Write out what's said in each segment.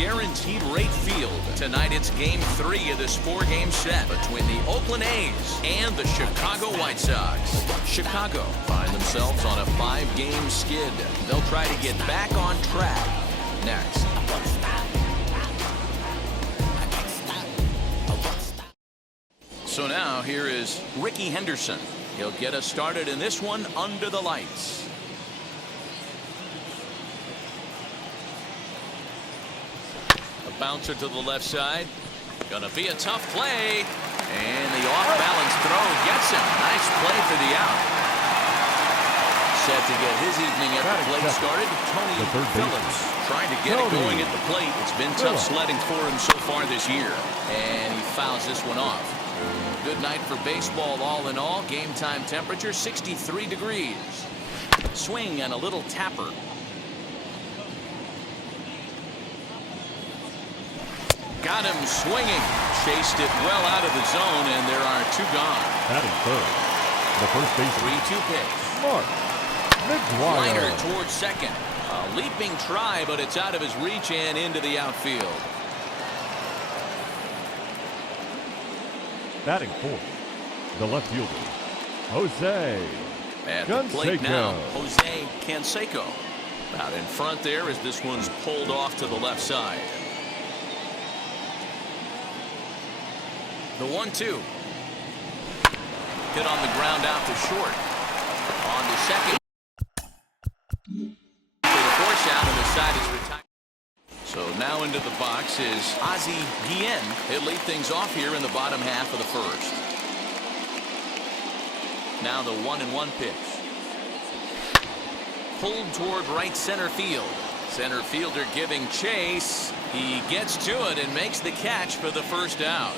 Guaranteed Rate Field. Tonight it's Game 3 of this 4-game set between the Oakland A's and the Chicago White Sox. Chicago find themselves on a 5-game skid. They'll try to get back on track next. So now here is Ricky Henderson. He'll get us started in this one under the lights. A bouncer to the left side. Gonna be a tough play. And the off-balance throw gets him. Nice play for the out. Set to get his evening at the plate started. Tony Phillips trying to get it going at the plate. It's been tough sledding for him so far this year. And he fouls this one off. Good night for baseball all in all. Game time temperature 63 degrees. Swing and a little tapper. Got him swinging. Chased it well out of the zone, and there are 2 gone. Batting third, the first baseman. 3-2 pitch. Mark McGwire. Liner towards second. A leaping try, but it's out of his reach and into the outfield. Batting fourth, the left fielder, Jose At Canseco. the plate now, Jose Canseco. Out in front there as this one's pulled off to the left side. The 1-2. Hit on the ground out to short. On to second. For the force out, and the side is retired. So now into the box is Ozzie Guillen. He'll lead things off here in the bottom half of the first. Now the 1-1 pitch. Pulled toward right center field. Center fielder giving chase. He gets to it and makes the catch for the first out.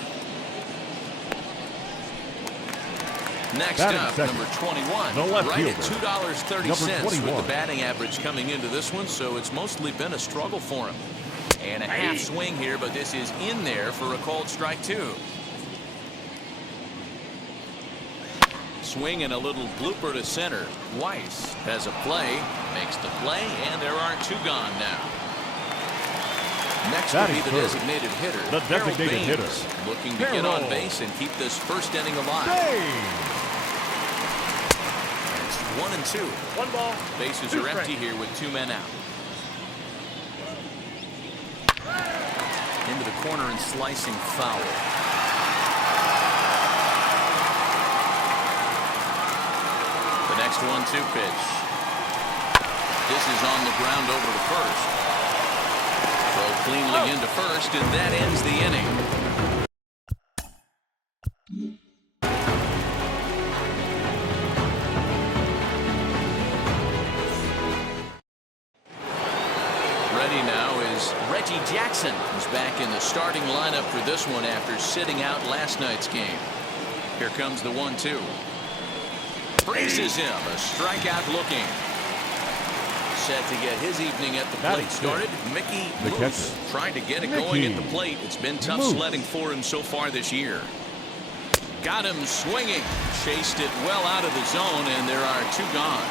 Next up, number 21, right at $2.30 with the batting average coming into this one, so it's mostly been a struggle for him. And a half swing here, but this is in there for a called strike 2. Swing and a little blooper to center. Weiss has a play, makes the play, and there are 2 gone now. Next will be the designated hitter. The designated hitter. Looking to get on base and keep this first inning alive. It's 1-2. 1 ball. Bases are empty here with 2 men out. Into the corner and slicing foul. The next 1-2 pitch. This is on the ground over to first. Throw cleanly into first, and that ends the inning. Ready now is Reggie Jackson, who's back in the starting lineup for this one after sitting out last night's game. Here comes the 1-2. Braces him, a strikeout looking. Set to get his evening at the plate started. Mickey Moose trying to get it going at the plate. It's been tough sledding for him so far this year. Got him swinging. Chased it well out of the zone, and there are 2 gone.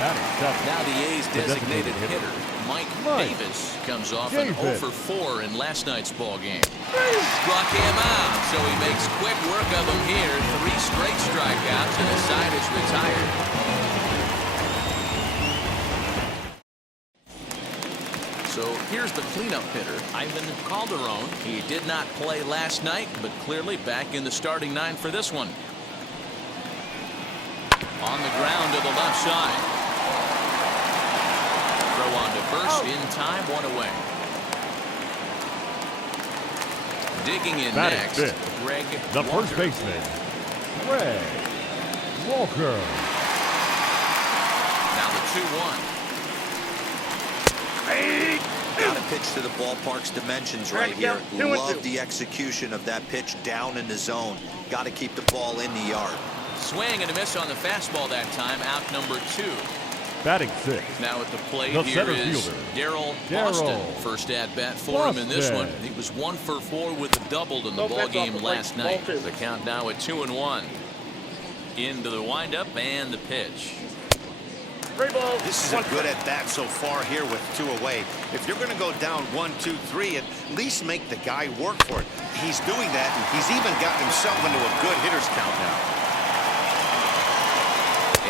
Now the A's designated hitter, Mike Davis, comes off an 0 for 4 in last night's ball game. Struck him out, so he makes quick work of him here. 3 straight strikeouts, and the side is retired. So here's the cleanup hitter, Ivan Calderon. He did not play last night, but clearly back in the starting 9 for this one. On the ground to the left side. Throw on to first in time, 1 away. Digging in next, Greg the Walker. first baseman, Greg Walker. Now the 2-1. Got to pitch to the ballpark's dimensions right here. Love the execution of that pitch down in the zone. Got to keep the ball in the yard. Swing and a miss on the fastball that time. Out number 2. Batting 6. Now at the plate the here is Daryl Boston. First at bat for him in this one. He was 1 for 4 with a double in the ball game last night. The count now at 2-1. Into the windup and the pitch. This is a good at-bat so far here with 2 away. If you're going to go down 1, 2, 3, at least make the guy work for it. He's doing that, and he's even gotten himself into a good hitter's count now.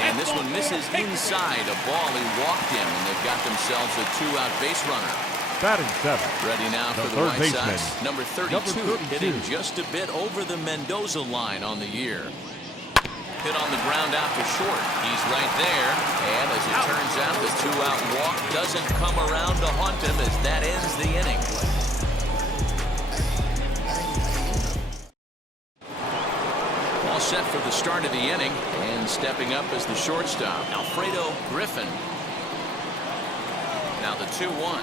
And this one misses inside a ball he walked in, and they've got themselves a 2-out base runner. Batting 7. Ready now for the third White baseman, Sox. Number 32, hitting just a bit over the Mendoza line on the year. Hit on the ground out to short. He's right there. And as it turns out, the 2-out walk doesn't come around to haunt him as that ends the inning. All set for the start of the inning. And stepping up as the shortstop, Alfredo Griffin. Now the 2-1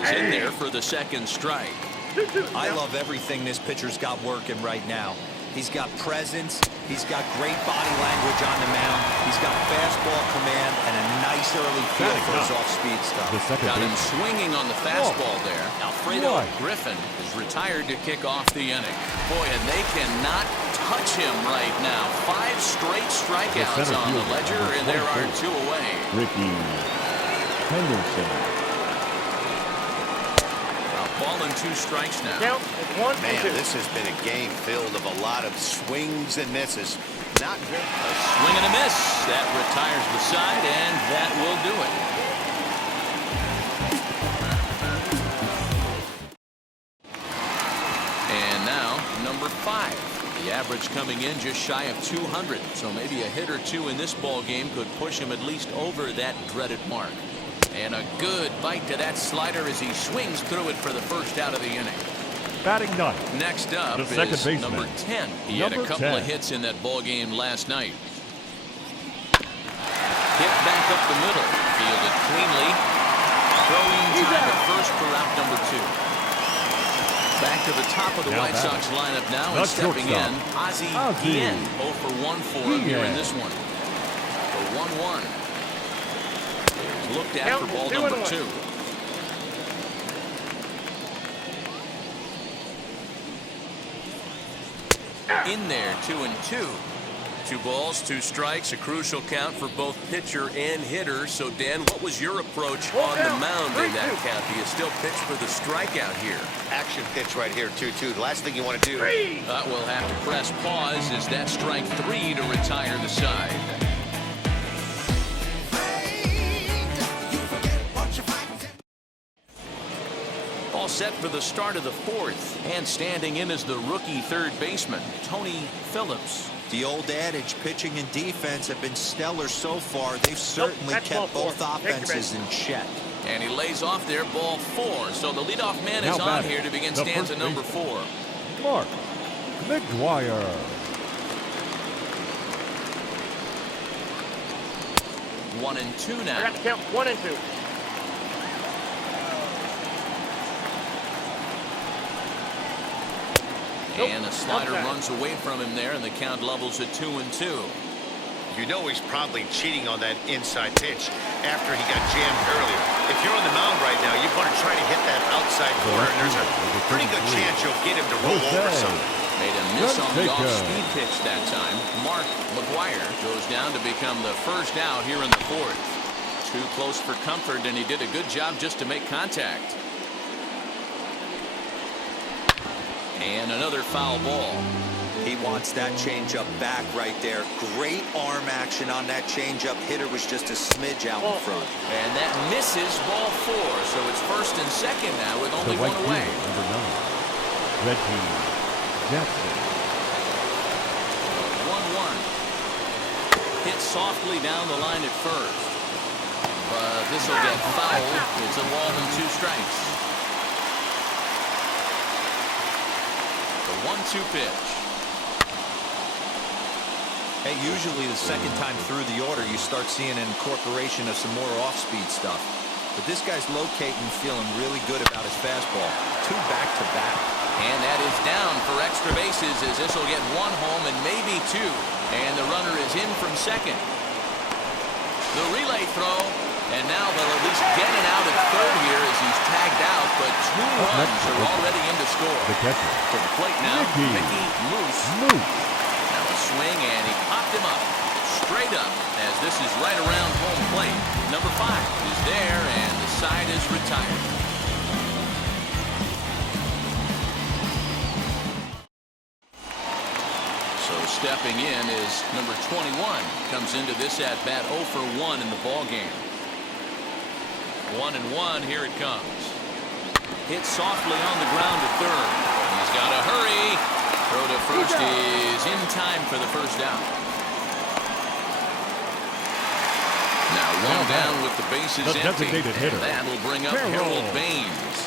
is in there for the second strike. I love everything this pitcher's got working right now. He's got presence. He's got great body language on the mound. He's got fastball command and a nice early feel for his off-speed stuff. Got him swinging on the fastball there. Alfredo Griffin is retired to kick off the inning. Boy, and they cannot touch him right now. 5 straight strikeouts on the ledger, and there are 2 away. Ricky Henderson. Ball and 2 strikes now. Count is 1 and 2. This has been a game filled of a lot of swings and misses. Not very. A swing and a miss. That retires the side, and that will do it. And now, number 5. The average coming in just shy of 200. So maybe a hit or 2 in this ball game could push him at least over that dreaded mark. And a good bite to that slider as he swings through it for the first out of the inning. Batting 9. Next up the second is baseman, number 10. He had a couple of hits in that ball game last night. Hit back up the middle. Fielded cleanly. Throwing time at first for out number 2. Back to the top of the White Sox lineup now, and stepping in, Ozzie Guillen. 0 for 1 for him here in this one. The 1-1. Looked at for ball number 2. In there, 2-2. 2 balls, 2 strikes, a crucial count for both pitcher and hitter. So, Dan, what was your approach on the mound in that count? Do you still pitch for the strikeout here? Action pitch right here, 2-2. The last thing you want to do. We'll have to press pause as that strike 3 to retire the side. All set for the start of the 4th, and standing in as the rookie third baseman, Tony Phillips. The old adage, pitching and defense have been stellar so far. They've certainly kept both offenses in check. And he lays off there, ball 4. So the leadoff man is on here to begin stanza number 4. Mark McGuire. 1-2 now. I got to count 1 and 2. And a slider runs away from him there, and the count levels at 2-2. You know he's probably cheating on that inside pitch after he got jammed earlier. If you're on the mound right now, you want to try to hit that outside corner, and there's a pretty good chance you'll get him to roll over something. Made a miss on the off-speed pitch that time. Mark McGuire goes down to become the first out here in the 4th. Too close for comfort, and he did a good job just to make contact. And another foul ball. He wants that changeup back right there. Great arm action on that changeup. Hitter was just a smidge out in front. And that misses ball 4. So it's first and second now with only 1 away. Number 9. Reggie Jackson. 1-1. Hit softly down the line at first. But this will get fouled. It's a ball and 2 strikes. The 1-2 pitch. Hey, usually the second time through the order, you start seeing an incorporation of some more off-speed stuff. But this guy's locating, feeling really good about his fastball. 2 back-to-back. And that is down for extra bases as this will get 1 home and maybe 2. And the runner is in from second. The relay throw. And now they'll at least get it out at third here as he's tagged out. But 2 runs are already in to score. The catcher. To the plate now, Mickey Moose. Now a swing, and he popped him up. straight up as this is right around home plate. Number 5 is there, and the side is retired. So stepping in is number 21. Comes into this at bat 0 for 1 in the ball game. 1-1. Here it comes. Hit softly on the ground to third. He's got to hurry. Throw to first is in time for the first out. Now one down with the bases empty. Designated hitter. And that will bring up Harold Baines.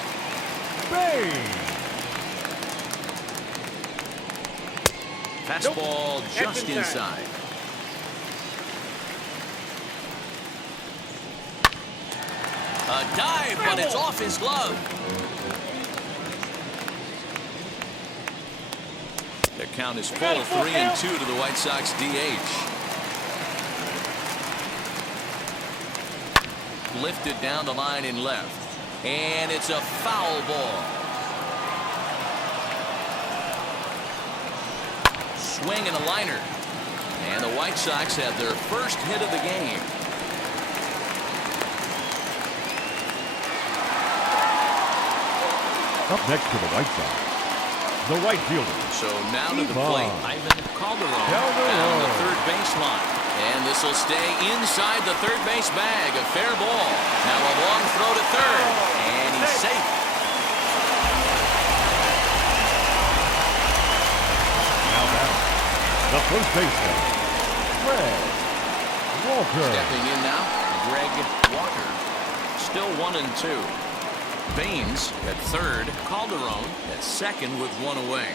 Fastball just inside. A dive, but it's off his glove. The count is full, 3-2 to the White Sox DH. Lifted down the line in left. And it's a foul ball. Swing and a liner. And the White Sox have their first hit of the game. Up next to the White Sox, the right fielder. So now to the plate, Ivan Calderon down the third baseline. And this will stay inside the third base bag. A fair ball. Now a long throw to third. And he's safe. Now back, the first baseman, Greg Walker. Stepping in now, Greg Walker. Still 1-2. Baines at third. Calderon at second with one away.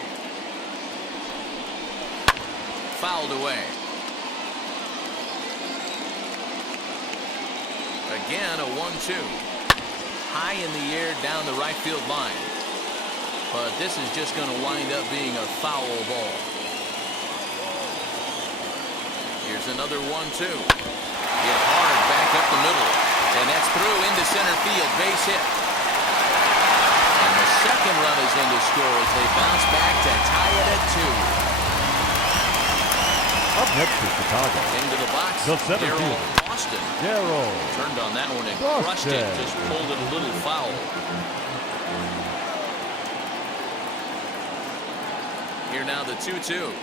Fouled away. Again a 1-2. High in the air down the right field line. But this is just going to wind up being a foul ball. Here's another 1-2. Hit hard back up the middle. And that's through into center field. Base hit. And the second run is in to score as they bounce back to tie it at 2. Up next to Chicago, Into the box, the center Darryl fielder, Austin. Darryl Turned on that one and crushed it. Just pulled it a little foul. Here now the 2-2.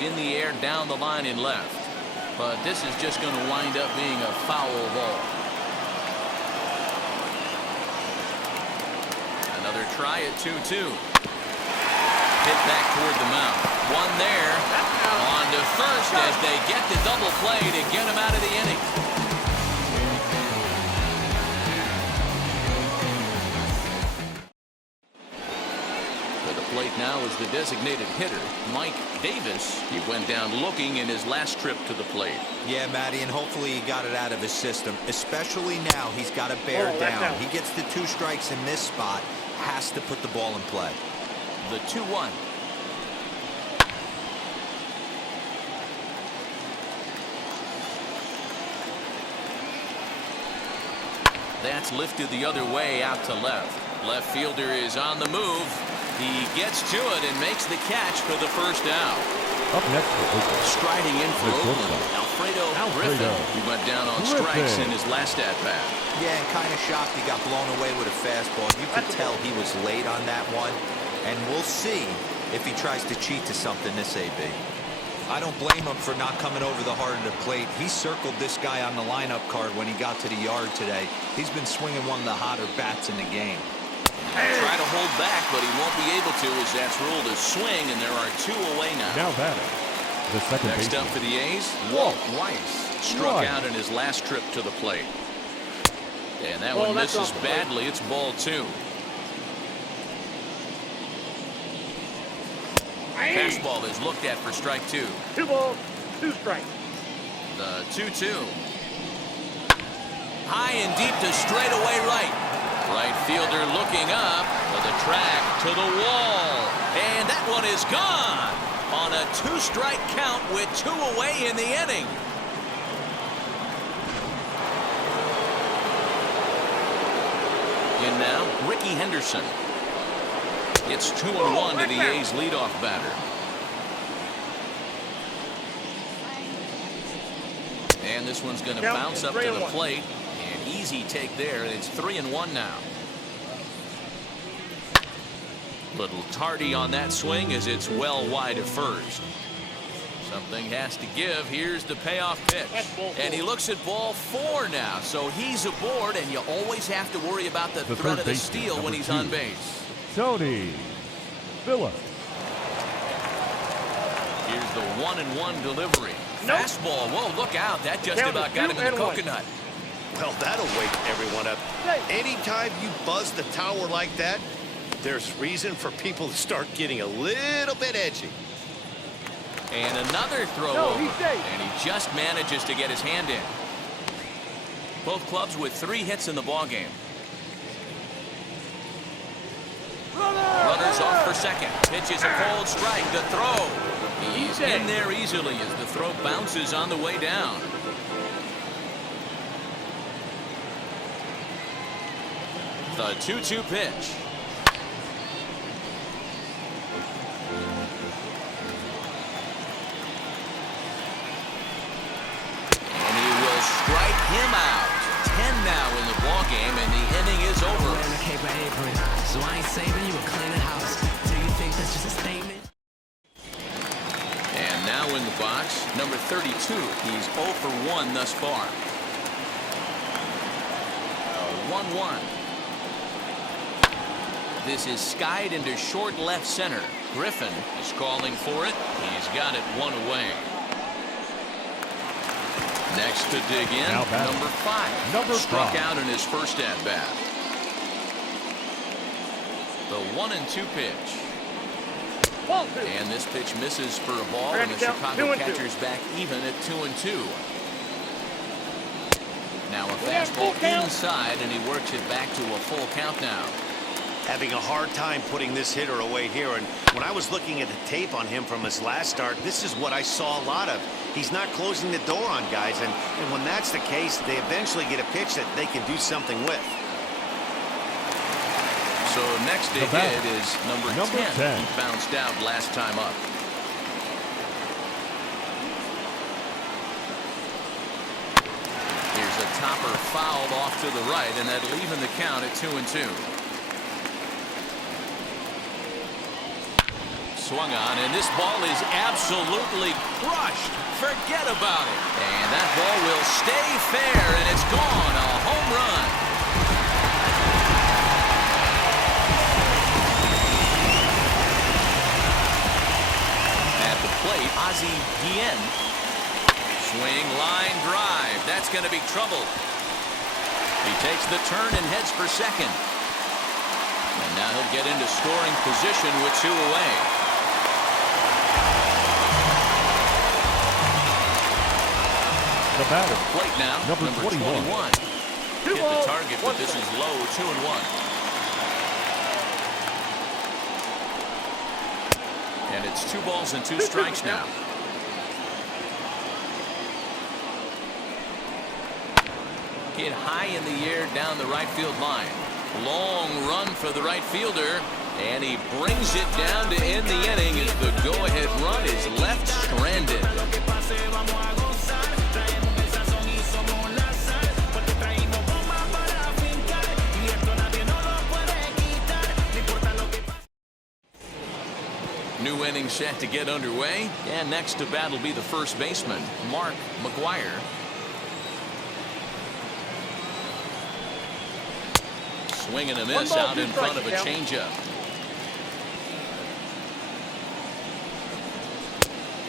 In the air down the line in left. But this is just going to wind up being a foul ball. Another try at 2-2. Hit back toward the mound. One there. On to first as they get the double play to get him out of the inning. To the plate now is the designated hitter, Mike Davis. He went down looking in his last trip to the plate. Yeah, Matty, and hopefully he got it out of his system. Especially now, he's got to bear down. He gets the 2 strikes in this spot, has to put the ball in play. The 2-1. That's lifted the other way out to left. Left fielder is on the move. He gets to it and makes the catch for the first out. Up next for Oakland, Striding in for Oakland, Alfredo Griffin. He went down on strikes in his last at-bat. Yeah, and kind of shocked he got blown away with a fastball. You could tell he was late on that one. And we'll see if he tries to cheat to something this AB. I don't blame him for not coming over the heart of the plate. He circled this guy on the lineup card when he got to the yard today. He's been swinging one of the hotter bats in the game. Try to hold back, but he won't be able to as that's ruled a swing, and there are 2 away now. now batting, the second Next baseman, up for the A's, Walt Weiss. Struck out in his last trip to the plate. And that one misses badly. It's ball 2. Fastball is looked at for strike 2. 2 balls, 2 strikes. The 2-2. High and deep to straightaway right. Right fielder looking up for the track to the wall. And that one is gone on a 2-strike count with 2 away in the inning. In now, Ricky Henderson. It's 2-1 to the A's leadoff batter. And this one's going to Count bounce is up to 3-1. the plate. An easy take there, and it's 3-1 now. Little tardy on that swing as it's well wide of first. Something has to give. Here's the payoff pitch. And he looks at ball 4 now. So he's aboard, and you always have to worry about the threat of the steal when he's on base. Tony Phillips. Here's the 1-1 delivery. Nope. Fastball. Whoa, look out. That just Count about is got him in the 2-1. coconut. Well, that'll wake everyone up. Anytime you buzz the tower like that, there's reason for people to start getting a little bit edgy. And another throw No, over. he's safe. And he just manages to get his hand in. Both clubs with 3 hits in the ballgame. Runners off for second. Pitch is a cold strike. The throw. He's in there easily as the throw bounces on the way down. The 2-2 pitch. And he will strike him out. 10 now in the ballgame, and the inning is over. So I ain't saving you a cleaning house. Do you think that's just a statement? And now in the box, number 32. He's 0 for 1 thus far. 1-1. This is skied into short left center. Griffin is calling for it. He's got it 1 away. Next to dig in, Now batting. number 5. Number Struck 5. out in his first at bat. The 1-2 pitch. Ball 2. And this pitch misses for a ball, Ready and the to count, Chicago 2-2. catcher's back even at 2-2. Now a got full fastball count. inside, and he works it back to a full count now. Having a hard time putting this hitter away here, and when I was looking at the tape on him from his last start, this is what I saw a lot of. He's not closing the door on guys, and when that's the case, they eventually get a pitch that they can do something with. So next to The batter, hit is number 10. 10. He bounced out last time up. Here's a topper fouled off to the right, and that'll even the count at 2-2. Swung on, and this ball is absolutely crushed. Forget about it. And that ball will stay fair, and it's gone. A home run. At the plate, Ozzie Guillen. Swing, line, drive. That's going to be trouble. He takes the turn and heads for second. And now he'll get into scoring position with 2 away. The batter. Plate now, Number 21. 2 Hit the balls, target, 1 but this is strike. low, 2-1. And it's 2 balls and 2 strikes now. Hit high in the air down the right field line. Long run for the right fielder, and he brings it down to end the inning as the go-ahead run is left stranded. New inning set to get underway, and next to bat will be the first baseman, Mark McGuire. Swing and a miss 1 ball, out 2 in front of a strikes, changeup.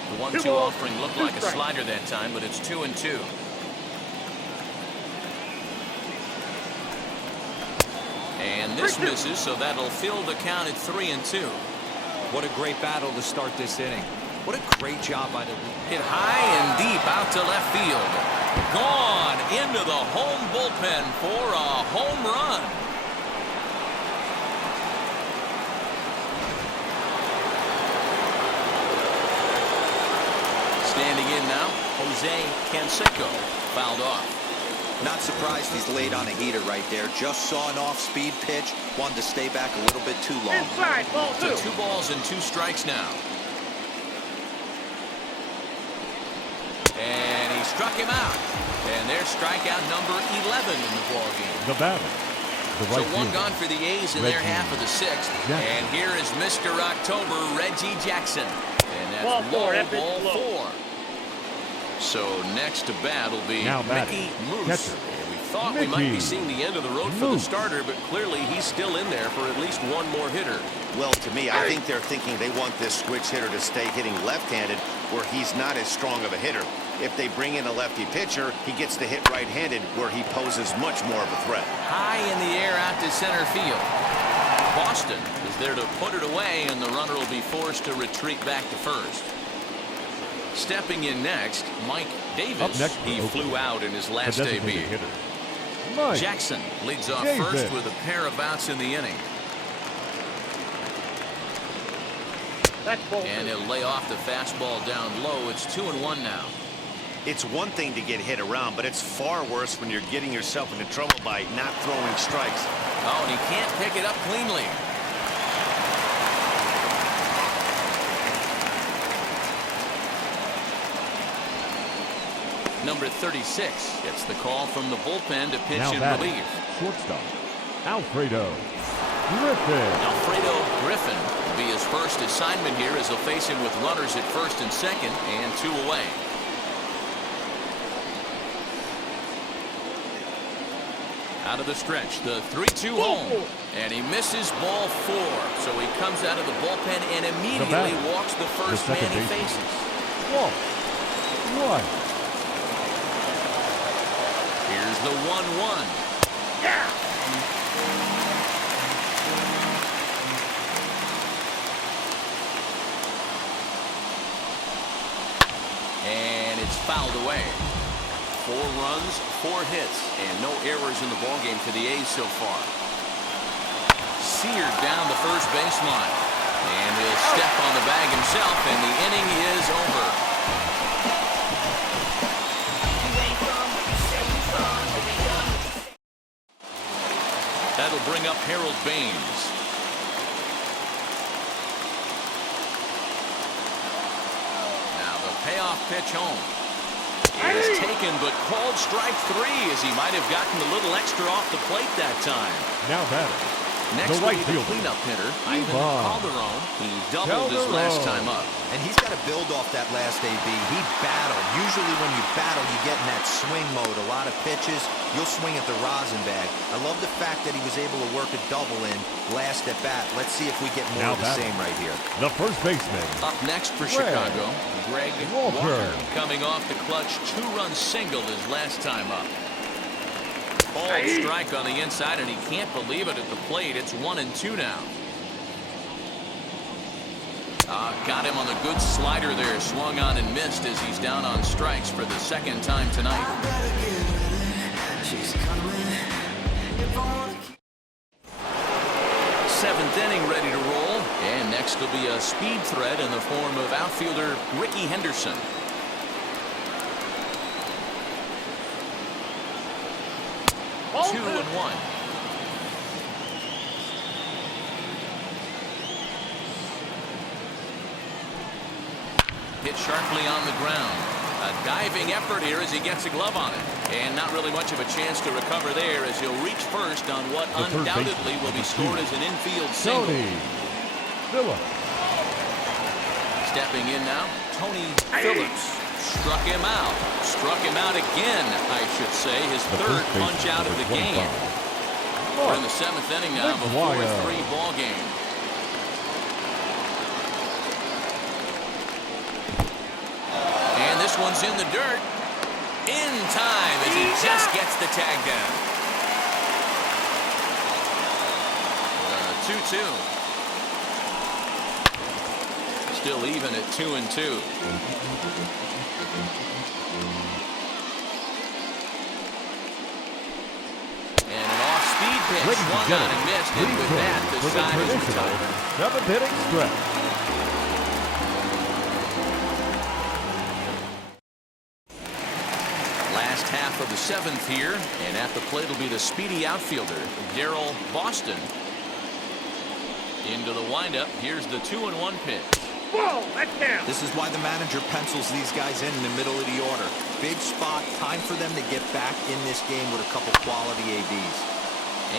The 1-2 2 balls, offering looked 2 like a strikes. slider that time, but it's 2-2. And this 3-2. misses, so that'll fill the count at 3-2. What a great battle to start this inning. What a great job by the... Hit high and deep out to left field. Gone into the home bullpen for a home run. Standing in now, Jose Canseco fouled off. Not surprised he's laid on a heater right there. Just saw an off-speed pitch. Wanted to stay back a little bit too long. Inside, ball 2. So 2 balls and 2 strikes now. And he struck him out. And there's strikeout number 11 in the ballgame. The batter. The So right one fielder. gone for the A's in their Reggie half of the sixth. Jackson. And here is Mr. October, Reggie Jackson. And that's Ball four, low, that pitch ball low. 4. So next to bat will be Now batting. Mickey Moose. Catcher. And we thought we might be Mickey seeing the end of the road for the Moose. starter, but clearly he's still in there for at least one more hitter. Well, to me, I think they're thinking they want this switch hitter to stay hitting left-handed where he's not as strong of a hitter. If they bring in a lefty pitcher, he gets to hit right-handed where he poses much more of a threat. High in the air out to center field. Boston is there to put it away, and the runner will be forced to retreat back to first. Stepping in next, Mike Davis. Up next for He Oakland, flew out in his the last designated debut. hitter. Mike Jackson leads off Davis. first with a pair of outs in the inning. That's ball And 2. he'll lay off the fastball down low. It's 2-1 now. It's one thing to get hit around, but it's far worse when you're getting yourself into trouble by not throwing strikes. Oh, and he can't pick it up cleanly. Number 36 gets the call from the bullpen to pitch Now in batting. relief. Shortstop. Alfredo Griffin. Alfredo Griffin will be his first assignment here as he'll face him with runners at first and second and 2 away. Out of the stretch, the 3-2 home. And he misses ball 4. So he comes out of the bullpen and immediately batter. walks the first The second man he baseman. faces. Walk. 1. Here's the 1-1. And it's fouled away. 4 runs, 4 hits, and no errors in the ballgame for the A's so far. Seared down the first baseline. And he'll step on the bag himself, and the inning is over. That'll bring up Harold Baines. Now the payoff pitch home is taken, but called strike 3 as he might have gotten a little extra off the plate that time. Now batting. Next The will right be the fielder. cleanup hitter, Ivan Ivan Calderon. He doubled his last time up. And he's got to build off that last AB. He battled. Usually when you battle, you get in that swing mode. A lot of pitches, you'll swing at the rosin bag. I love the fact that he was able to work a double in last at bat. Let's see if we get more Now of the batting. same right here. The first baseman. Up next for Greg Chicago, Greg Walker. Walker, coming off the clutch 2-run single his last time up. Ball strike on the inside, and he can't believe it at the plate. It's 1-2 now. Got him on the good slider there. Swung on and missed as he's down on strikes for the second time tonight. Seventh inning ready to roll. And next will be a speed threat in the form of outfielder Ricky Henderson. Ball 2-1. Hit sharply on the ground. A diving effort here as he gets a glove on it. And not really much of a chance to recover there as he'll reach first on what The third undoubtedly baseman, will be number 2. scored as an infield single. Tony Phillips. Stepping in now, Tony Phillips. Struck him out. Struck him out again, I should say. His The third first baseman, punch out of the number game. 25. We're in the 7th inning now of a McGuire. 4-3 ball game. And this one's in the dirt. In time as he just gets the tag down. The 2-2. Still even at 2-2. And an off-speed pitch. Ladies and Swung on gentlemen, and missed. And please with join that, us the for the side is traditional retired. 7th inning stretch. Last half of the 7th here, and at the plate will be the speedy outfielder, Darryl Boston. Into the windup. Here's the 2-1 pitch. Ball, that's down. This is why the manager pencils these guys in the middle of the order. big spot. Time for them to get back in this game with a couple quality ABs.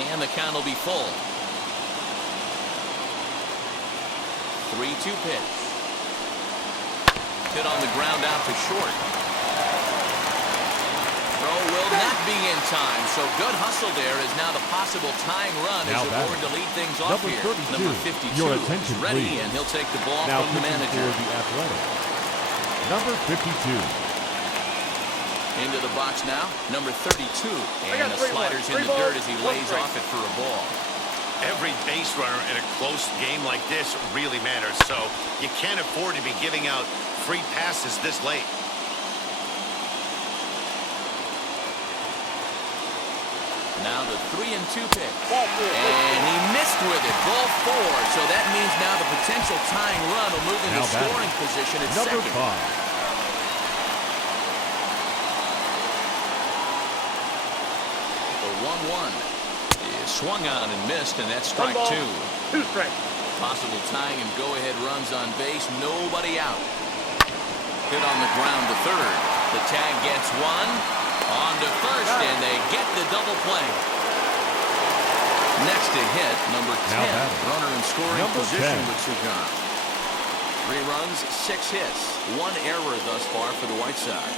And the count will be full. 3-2 pitch. Hit on the ground out to short. Throw will not be in time, so good hustle there is now the possible tying run as Now aboard to lead things off number here. 32. Number 52 Your is attention, ready, please. and he'll take the ball Now from the pitching manager. for the Athletics. Number 52. Into the box now, number 32. And the slider's in the dirt as he lays off it for a ball. Every base runner in a close game like this really matters, so you can't afford to be giving out free passes this late. Now the 3-2 pitch. And he missed with it. Ball 4. So that means now the potential tying run will move into Now batting. scoring position at Number second. 5. The 1-1 is swung on and missed, and that's strike 2. 2 strikes. Possible tying and go-ahead runs on base. Nobody out. Hit on the ground to third. The tag gets one. On to first, and they get the double play. Next to hit, number 10. Now batting. Runner in scoring Number position 10. with Sugan. 3 runs, 6 hits. 1 error thus far for the White Sox.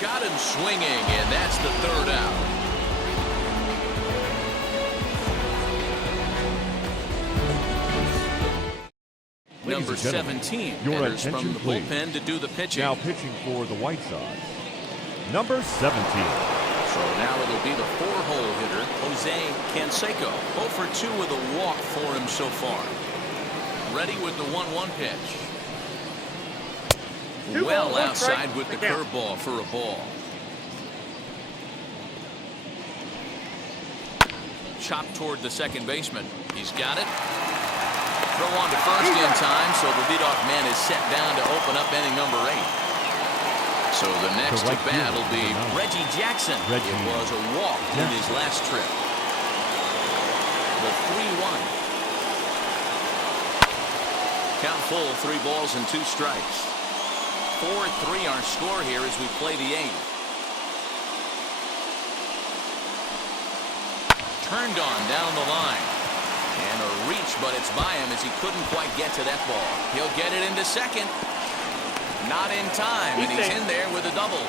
Got him swinging, and that's the 3rd out. Ladies Number and gentlemen, 17 your enters from attention, the please. bullpen to do the pitching. Now pitching for the White Sox. Number 17. So now it'll be the 4-hole hitter, Jose Canseco. 0 for 2 with a walk for him so far. Ready with the 1-1 pitch. 2 Well balls, 1 outside strike. with the The count. curveball for a ball. Chopped toward the second baseman. He's got it. Throw on to first in time, so the leadoff man is set down to open up inning number 8. So the next right to bat fielder, will be number 9. Reggie Jackson. Reggie It was a walk in his last trip. The 3-1. Count full, 3 balls and 2 strikes. 4-3 our score here as we play the 8th. Turned on down the line. And a reach, but it's by him as he couldn't quite get to that ball. He'll get it into second. Not in time, and he's in there with a double.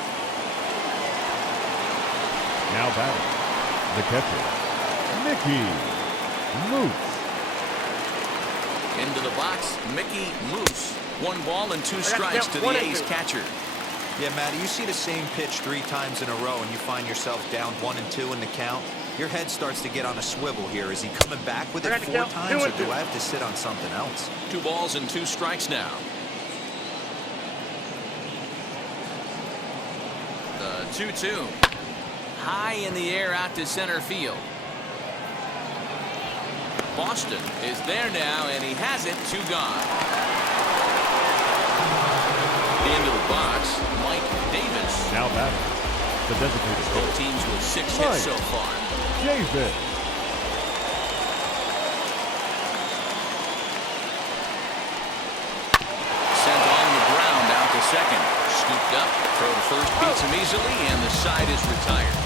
Now batting. The catcher, Mickey Moose. Into the box, Mickey Moose. 1 ball and 2 strikes to the A's catcher. Yeah, Matty, you see the same pitch 3 times in a row and you find yourself down 1 and 2 in the count. Your head starts to get on a swivel here. Is he coming back with it 4 times, or do I have to sit on something else? 2 balls and 2 strikes now. The 2-2. High in the air out to center field. Boston is there now, and he has it. 2 gone. Into the box, Mike Davis. Now batting. The designated Both hitter, teams with 6 Right. hits so far. Davis. Sent on the ground out to second. Scooped up. Throw to first beats him easily, and the side is retired.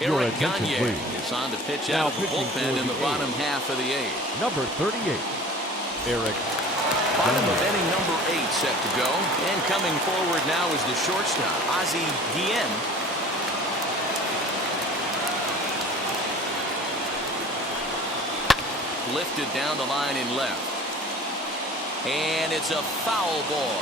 Your Eric attention, Gagne please. is on to pitch Now out of the pitching bullpen for in the the bottom A's. half of the 8th. Number 38. Eric Bottom of Gagne. inning number 8 set to go. And coming forward now is the shortstop, Ozzie Guillen. Lifted down the line in left. And it's a foul ball.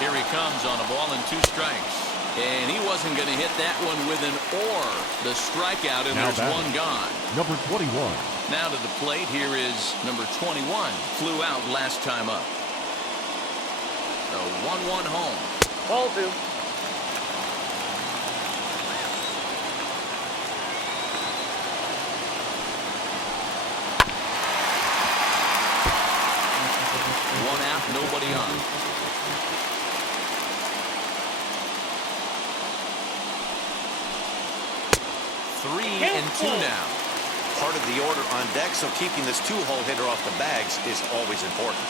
Here he comes on a ball and 2 strikes. And he wasn't going to hit that one with an or. The strikeout, and Now there's batting. 1 gone. Number 21. Now to the plate, here is number 21. Flew out last time up. The 1-1 home. Ball 2. One out, nobody on. Three and 2 now. part of the order on deck, so keeping this two-hole hitter off the bags is always important.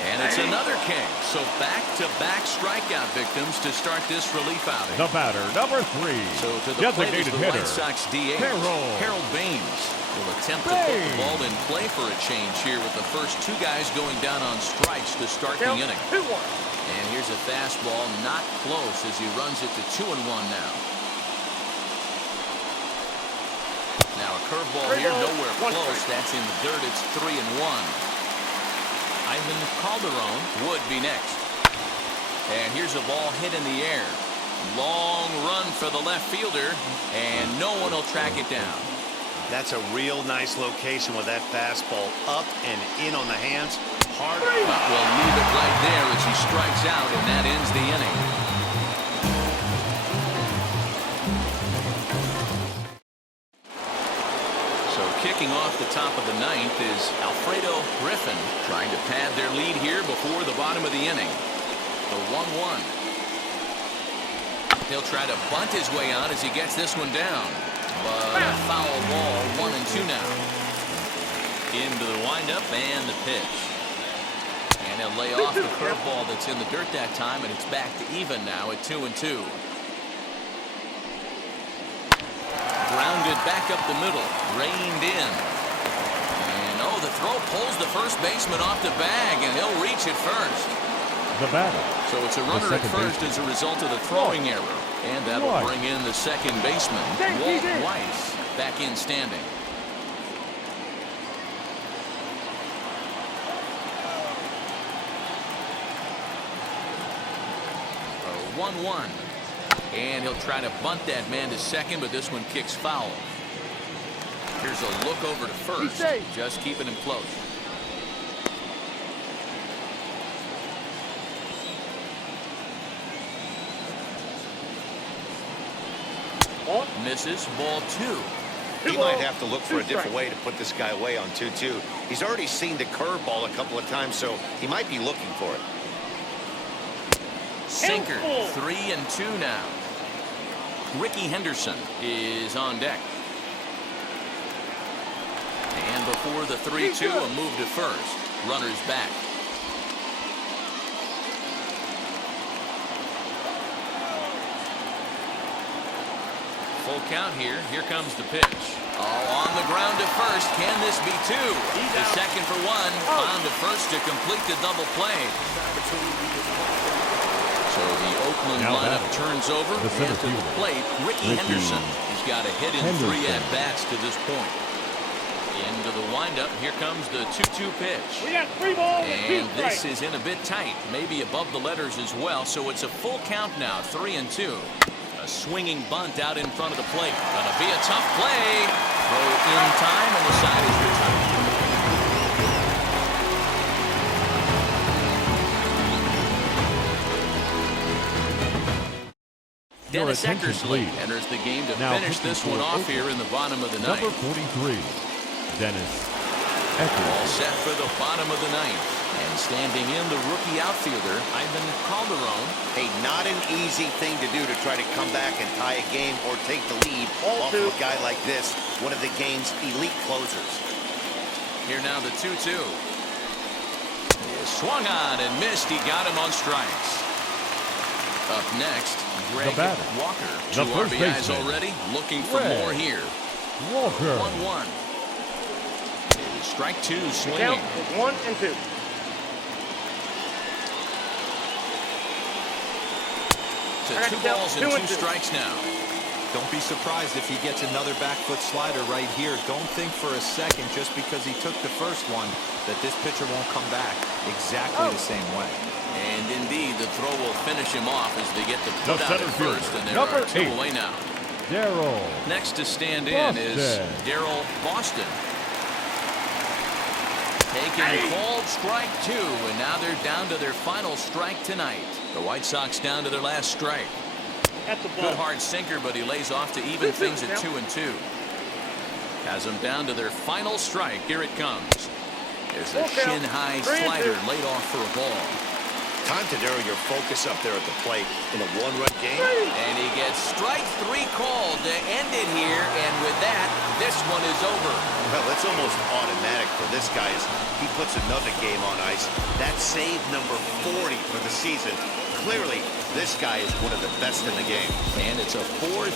And it's another K. So back-to-back strikeout victims to start this relief outing. The batter, number 3. So to the plate is Designated the hitter, White Sox DH, Harold Baines. Will attempt to put the ball in play for a change here with the first two guys going down on strikes to start the inning. 2-1. And here's a fastball not close as he runs it to 2-1 now. Now a curveball here, nowhere close. That's in the dirt. It's 3-1. Ivan Calderon would be next. And here's a ball hit in the air. Long run for the left fielder, and no one will track it down. That's a real nice location with that fastball up and in on the hands. Hard. But we'll leave it right there as he strikes out, and that ends the inning. So kicking off the top of the ninth is Alfredo Griffin, trying to pad their lead here before the bottom of the inning. The 1-1. He'll try to bunt his way out as he gets this one down. But a foul ball, 1-2 now. Into the windup and the pitch. And he'll lay off the curveball that's in the dirt that time, and it's back to even now at 2-2. Grounded back up the middle, reined in. And oh, the throw pulls the first baseman off the bag, and he'll reach it first. The batter. So it's a runner at first as a result of the throwing error. And that'll bring in the second baseman, Walt Weiss, back in standing. A 1-1. And he'll try to bunt that man to second, but this one kicks foul. Here's a look over to first, just keeping him close. Misses, ball 2. He might have to look for a different way to put this guy away on 2-2. He's already seen the curveball a couple of times, so he might be looking for it. Sinker, 3-2 now. Ricky Henderson is on deck. And before the 3-2, a move to first. Runners back. Full count here. Here comes the pitch. Oh, on the ground to first. Can this be 2? The second for 1. On to first to complete the double play. So the Oakland lineup turns over, and to the plate, Ricky Henderson. He's got a hit in 3 at-bats to this point. Into the windup, here comes the 2-2 pitch. We got 3 balls and 2 And this is in a bit tight, maybe above the letters as well, so it's a full count now, 3-2. A swinging bunt out in front of the plate. Gonna be a tough play. Throw in time, and the side is retired. Dennis Eckersley enters the game to finish this one off here in the bottom of the ninth. Number 43, Dennis Eckersley. All set for the bottom of the ninth. And standing in, the rookie outfielder, Ivan Calderon. Hey, not an easy thing to do to try to come back and tie a game or take the lead off of a guy like this, one of the game's elite closers. Here now the 2-2. Swung on and missed. He got him on strikes. Up next, Greg Walker. 2 RBIs already. Looking for more here. Walker. 1-1. Strike 2 swinging. Count is 1-2. To 2 balls and 2 strikes now. Don't be surprised if he gets another back foot slider right here. Don't think for a second, just because he took the first one, that this pitcher won't come back exactly the same way. And indeed, the throw will finish him off as they get the put out at first, and there Number are 2 8. away now. Darryl. Next to stand in is Darryl Boston. Taking called strike 2, and now they're down to their final strike tonight. The White Sox down to their last strike. That's a ball. Good hard sinker, but he lays off to even things at 2-2. Has them down to their final strike. Here it comes. There's a shin-high slider laid off for a ball. Time to narrow your focus up there at the plate in a one-run game. And he gets strike 3 called to end it here. And with that, this one is over. Well, it's almost automatic for this guy as he puts another game on ice. That's save number 40 for the season. Clearly, this guy is one of the best in the game. And it's a 4-3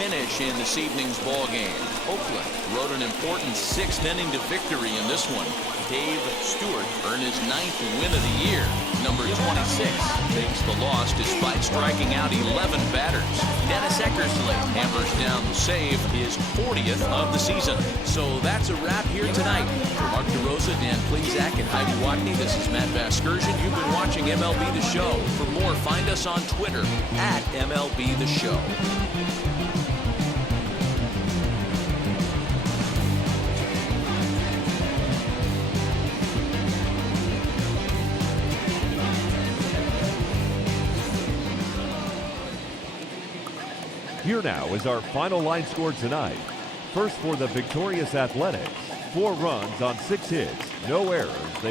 finish in this evening's ball game. Oakland rode an important 6th inning to victory in this one. Dave Stewart earned his 9th win of the year. Number 26 takes the loss despite striking out 11 batters. Dennis Eckersley hammers down the save, his 40th of the season. So that's a wrap here tonight. For Mark DeRosa, Dan Plezak, and Heidi Watney, this is Matt Vasgersian. You've been watching MLB The Show. For more, find us on Twitter at MLB The Show. Here now is our final line score tonight. First for the victorious Athletics, 4 runs on 6 hits, no errors.